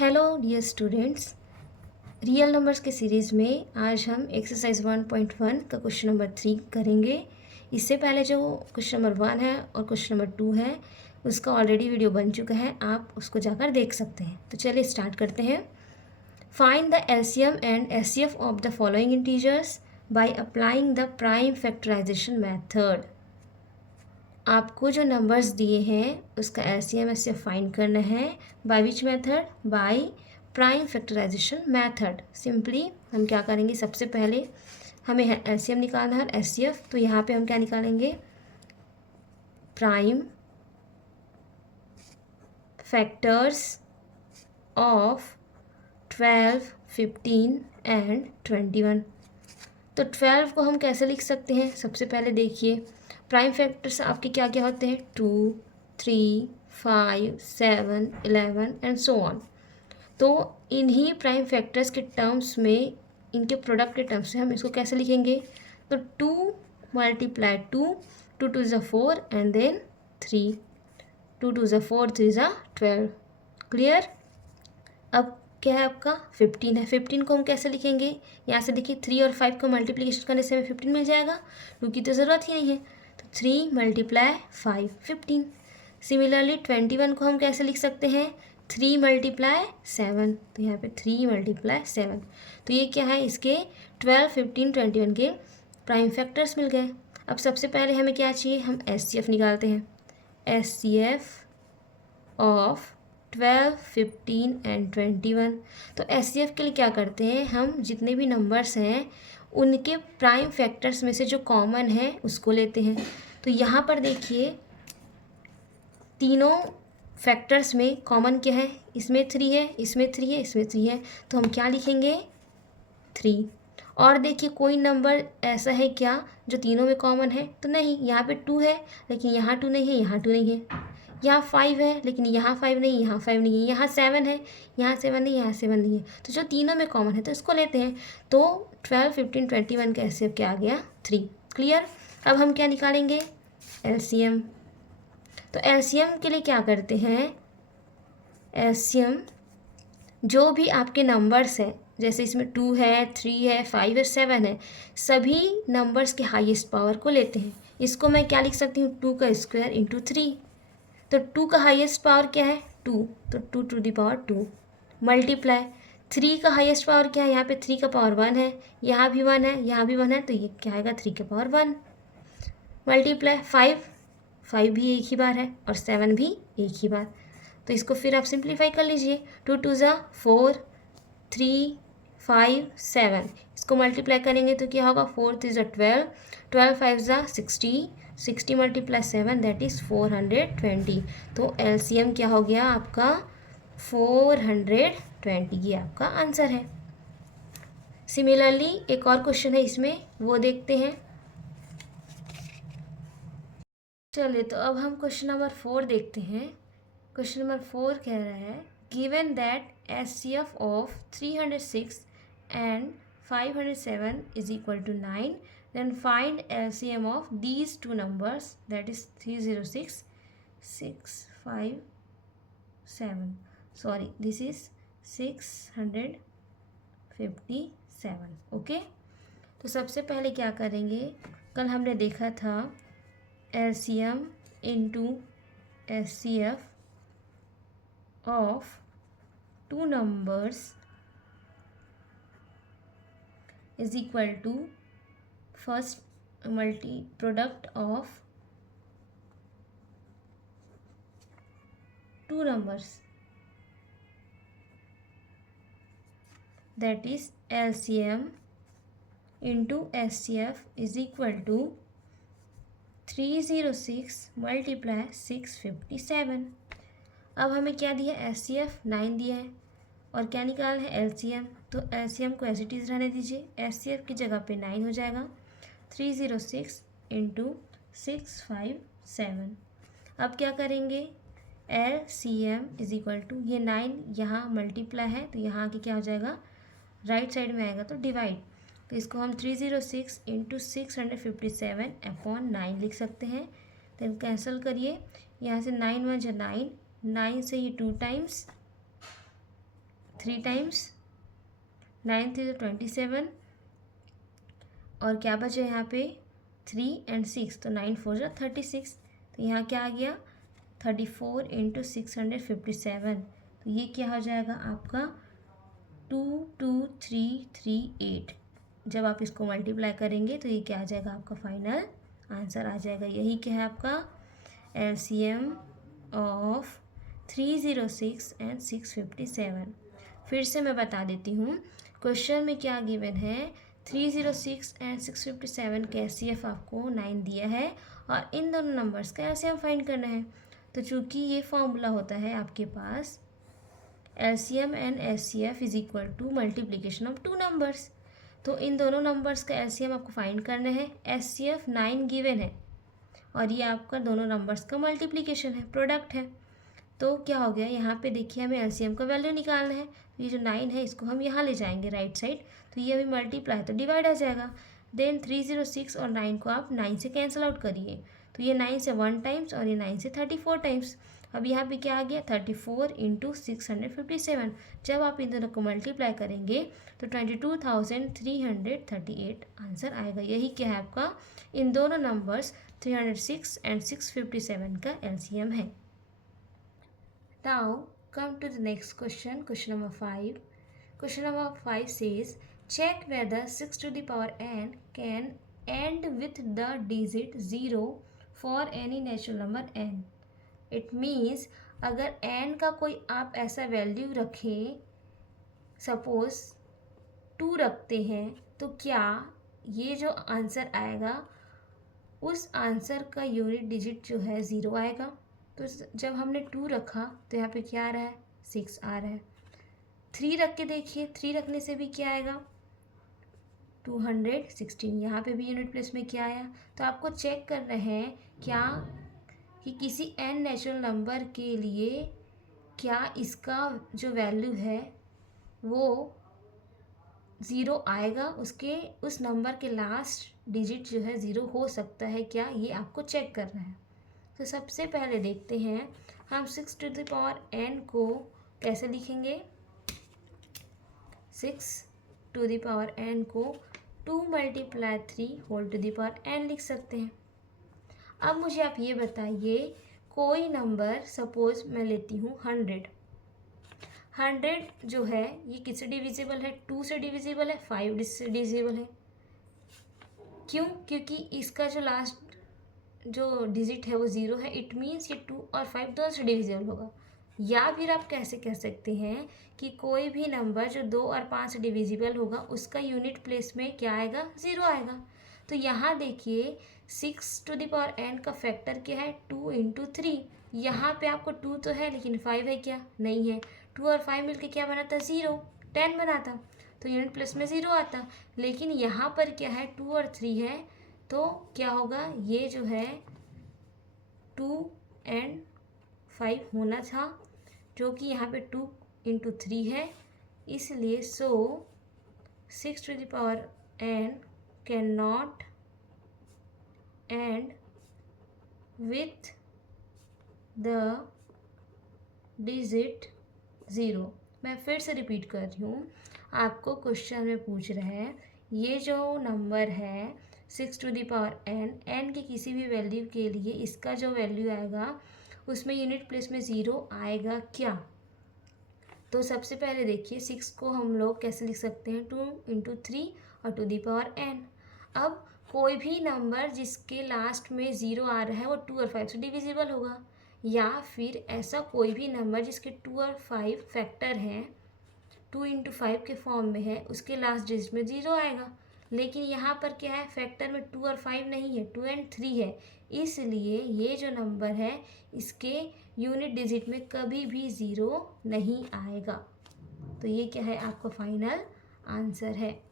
Hello dear students. Real numbers के series में आज हम एक्सरसाइज 1.1 का क्वेश्चन नंबर 3 करेंगे। इससे पहले जो क्वेश्चन नंबर 1 है और क्वेश्चन नंबर 2 है उसका ऑलरेडी वीडियो बन चुका है, आप उसको जाकर देख सकते हैं। तो चलिए स्टार्ट करते हैं। Find the LCM and HCF of the following integers by applying the prime factorisation method. आपको जो नंबर्स दिए हैं उसका एलसीएम एचसीएफ फाइंड करना है। By which method? By prime factorisation method. Simply हम क्या करेंगे, सबसे पहले हमें एलसीएम निकालना है एचसीएफ, तो यहाँ पे हम क्या निकालेंगे, प्राइम फैक्टर्स ऑफ 12, 15 एंड 21। तो 12 को हम कैसे लिख सकते हैं? सबसे पहले देखिए, प्राइम फैक्टर्स आपके क्या क्या होते हैं, 2, 3, 5, 7, 11 एंड सो ऑन। तो इन्हीं प्राइम फैक्टर्स के टर्म्स में, इनके प्रोडक्ट के टर्म्स में हम इसको कैसे लिखेंगे, तो 2 मल्टीप्लाई 2, 2 2 ज़ा 4 एंड देन 3, 2 2 ज़ा 4, 3 ज़ा 12। क्लियर? अब क्या है आपका 15 है। 15 को हम कैसे लिखेंगे, यहाँ से देखिए 3 और 5 को मल्टीप्लिकेशन करने से हमें 15 मिल जाएगा, 2 की तो ज़रूरत ही नहीं है, तो 3 मल्टीप्लाई 5, 15। सिमिलरली 21 को हम कैसे लिख सकते हैं, 3 मल्टीप्लाई 7, तो यहाँ पे 3 मल्टीप्लाई 7। तो ये क्या है, इसके 12, 15, 21 के प्राइम फैक्टर्स मिल गए। अब सबसे पहले हमें क्या चाहिए, हम एचसीएफ निकालते हैं। HCF of 12, 15 and 21। तो एचसीएफ के लिए क्या करते हैं, हम जितने भी नंबर्स हैं उनके प्राइम फैक्टर्स में से जो कॉमन है उसको लेते हैं। तो यहाँ पर देखिए तीनों फैक्टर्स में कॉमन क्या है, इसमें 3 है, इसमें 3 है, इसमें 3 है, तो हम क्या लिखेंगे, 3। और देखिए कोई नंबर ऐसा है क्या जो तीनों में कॉमन है, तो नहीं, यहाँ पे 2 है लेकिन यहाँ 2 नहीं है, यहाँ 2 नहीं है। यहाँ 5 है लेकिन यहाँ 5 नहीं, यहाँ 5 नहीं है। यहाँ 7 है, यहाँ 7 नहीं, यहाँ 7 नहीं है। तो जो तीनों में कॉमन है तो इसको लेते हैं। तो 12, 15, 21 का एचसीएफ क्या आ गया, 3। क्लियर? अब हम क्या निकालेंगे, एलसीएम। तो एलसीएम के लिए क्या करते हैं, एलसीएम जो भी आपके नंबर्स हैं, जैसे इसमें 2 है, 3 है, 5 है, 7 है, सभी नंबर्स के हाईएस्ट पावर को लेते हैं। इसको मैं क्या लिख सकती हूँ, 2 का स्क्वायर इंटू 3। तो 2 का हाईएस्ट पावर क्या है, 2, तो 2 टू द पावर 2 मल्टीप्लाई 3 का हाईएस्ट पावर क्या है, यहाँ पे 3 का पावर 1 है, यहाँ भी 1 है, यहाँ भी 1 है, तो ये क्या आएगा, 3 के पावर 1 मल्टीप्लाई 5 भी एक ही बार है और 7 भी एक ही बार। तो इसको फिर आप सिंप्लीफाई कर लीजिए, 2 2 ज़ा 4, 3, 5, 7, इसको मल्टीप्लाई करेंगे तो क्या होगा, 4 3 ज़ा 12, 12 5 ज़ा 60, 60 मल्टीप्लाई 7 दैट इज़ 420। तो एलसीएम क्या हो गया आपका, 420, ये आपका आंसर है। सिमिलरली एक और क्वेश्चन है इसमें, वो देखते हैं। चलिए तो अब हम क्वेश्चन नंबर 4 देखते हैं। क्वेश्चन नंबर 4 कह रहा है, given that HCF of 306 and 507 is equal to 9, then find LCM of these two numbers that is 306, 657, sorry this is 657। Okay, तो सबसे पहले क्या करेंगे, कल हमने देखा था LCM into HCF of 2 numbers is equal to first multi product of 2 numbers, that is LCM into HCF is equal to 306 multiply 657। अब हमें क्या दिया, एचसीएफ 9 दिया है और क्या निकालना है, एलसीएम। तो एलसीएम को एज इट इज़ रहने दीजिए, एचसीएफ की जगह पे 9 हो जाएगा, 306 इंटू 657। अब क्या करेंगे, एलसीएम इज इक्वल टू, ये 9 यहाँ मल्टीप्लाई है तो यहाँ आके क्या हो जाएगा, राइट साइड में आएगा तो डिवाइड। तो इसको हम 306 इंटू 657 अपॉन 9 लिख सकते हैं। देन कैंसिल करिए, यहाँ से 9 1 जा 9, 9 से ये 2 टाइम्स 3 टाइम्स, 9 3 27, और क्या बचे यहाँ पे 3 and 6, तो 9 4 36। तो यहाँ क्या आ गया 34 × 657, तो ये क्या हो जाएगा आपका 22338। जब आप इसको मल्टीप्लाई करेंगे तो ये क्या आ जाएगा आपका फाइनल आंसर आ जाएगा। यही क्या है आपका LCM ऑफ 306 and 657। फिर से मैं बता देती हूँ, क्वेश्चन में क्या गिवन है 306 and 657 का LCM आपको 9 दिया है और इन दोनों नंबर्स का LCM फाइंड करना है। तो चूँकि ये फॉर्मूला होता है आपके पास LCM and HCF is equal to multiplication of two numbers, तो इन दोनों नंबर्स का LCM आपको फाइंड करना है। HCF 9 गिवन है और ये आपका दोनों नंबर्स का मल्टीप्लिकेशन है, प्रोडक्ट है। तो क्या हो गया यहाँ पे देखिए हमें LCM का वैल्यू निकालना है। तो ये जो 9 है इसको हम यहाँ ले जाएंगे राइट साइड, तो ये अभी मल्टीप्लाई तो डिवाइड आ जाएगा। देन 306 और 9 को आप 9 से कैंसिल आउट करिए, तो ये 9 से 1 टाइम्स और ये 9 से 34 टाइम्स। अब यहाँ पे क्या आ गया 34 × 657। जब आप इन दोनों को मल्टीप्लाई करेंगे तो 22,338 आंसर आएगा। यही क्या है आपका इन दोनों नंबर्स 306 and 657 का LCM है। Now come to the next question, question number 5. Question number 5 says, check whether 6 to the power n can end with the digit 0 for any natural number n. It means अगर n का कोई आप ऐसा value रखें, suppose 2 रखते हैं, तो क्या ये जो आंसर आएगा उस आंसर का यूनिट डिजिट जो है 0 आएगा। तो जब हमने 2 रखा तो यहाँ पे क्या आ रहा है 6 आ रहा है। 3 रख के देखिए, 3 रखने से भी क्या आएगा 216, यहाँ पे भी यूनिट प्लेस में क्या आया। तो आपको चेक करना है क्या कि किसी n नेचुरल नंबर के लिए क्या इसका जो वैल्यू है वो 0 आएगा, उसके उस नंबर के लास्ट डिजिट जो है 0 हो सकता है क्या, ये आपको चेक करना है। तो सबसे पहले देखते हैं हम 6 to the power n को कैसे लिखेंगे। 6 to the power n को 2 × 3 whole to the power n लिख सकते हैं। अब मुझे आप ये बताइए, कोई नंबर सपोज मैं लेती हूँ 100 जो है ये किससे डिविजिबल है 2 से डिविजिबल है, 5 से डिविजिबल है। क्यों? क्योंकि इसका जो लास्ट जो डिजिट है वो 0 है। इट मीन्स ये 2 और 5 दोनों से डिविजिबल होगा। या फिर आप कैसे कह सकते हैं कि कोई भी नंबर जो 2 और 5 से डिविजिबल होगा उसका यूनिट प्लेस में क्या आएगा 0 आएगा। तो यहाँ देखिए 6 to the power n का फैक्टर क्या है 2 × 3। यहाँ पे आपको 2 तो है लेकिन 5 है क्या, नहीं है। 2 और 5 मिलके क्या बनाता 0, 10 बनाता, तो यूनिट प्लेस में 0 आता। लेकिन यहाँ पर क्या है 2 और 3 है, तो क्या होगा ये जो है 2 and 5 होना था, जो कि यहाँ पे 2 × 3 है। इसलिए 6 to the power n cannot end with the digit 0। मैं फिर से रिपीट कर रही हूँ, आपको क्वेश्चन में पूछ रहा है ये जो नंबर है 6 to the power n के किसी भी वैल्यू के लिए इसका जो वैल्यू आएगा उसमें यूनिट प्लेस में 0 आएगा क्या। तो सबसे पहले देखिए 6 को हम लोग कैसे लिख सकते हैं 2 × 3 और टू दी पावर n। अब कोई भी नंबर जिसके लास्ट में 0 आ रहा है वो 2 और 5 से डिविजिबल होगा, या फिर ऐसा कोई भी नंबर जिसके 2 और 5 फैक्टर हैं 2 × 5 के फॉर्म में है, उसके लास्ट डिजिट में 0 आएगा। लेकिन यहाँ पर क्या है फैक्टर में 2 और 5 नहीं है, 2 and 3 है। इसलिए ये जो नंबर है इसके यूनिट डिजिट में कभी भी 0 नहीं आएगा। तो ये क्या है आपका फाइनल आंसर है।